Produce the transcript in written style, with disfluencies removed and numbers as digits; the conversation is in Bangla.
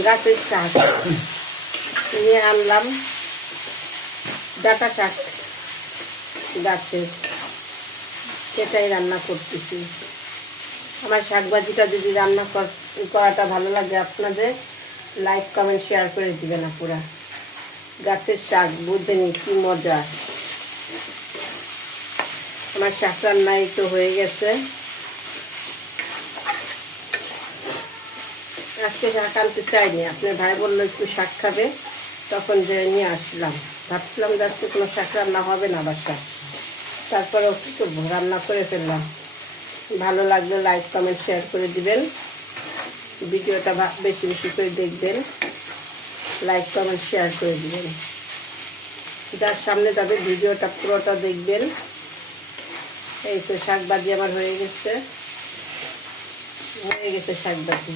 গাছের শাক নিয়ে আনলাম, ডাঁটা শাক গাছের, সেটাই রান্না করতেছি। আমার শাকভাজিটা যদি রান্না করাটা ভালো লাগে আপনাদের, লাইক কমেন্ট শেয়ার করে দিবেন আপুরা। গাছের শাক বুঝেনি কি মজা। আমার শাক রান্নাই তো হয়ে গেছে। আজকে শাক আনতে চাইনি, আপনার ভাই বললো একটু শাক খাবে, তখন যে নিয়ে আসলাম। ভাবছিলাম যে আজকে কোনো শাক রান্না হবে না বাসা, তারপরেও কী করবো, রান্না করে ফেললাম। ভালো লাগলে লাইক কমেন্ট শেয়ার করে দিবেন, ভিডিওটা বেশি বেশি করে দেখবেন, লাইক কমেন্ট শেয়ার করে দিবেন। যার সামনে যাবে ভিডিওটা পুরোটা দেখবেন। এই তো শাকভাজি আমার হয়ে গেছে শাকভাজি।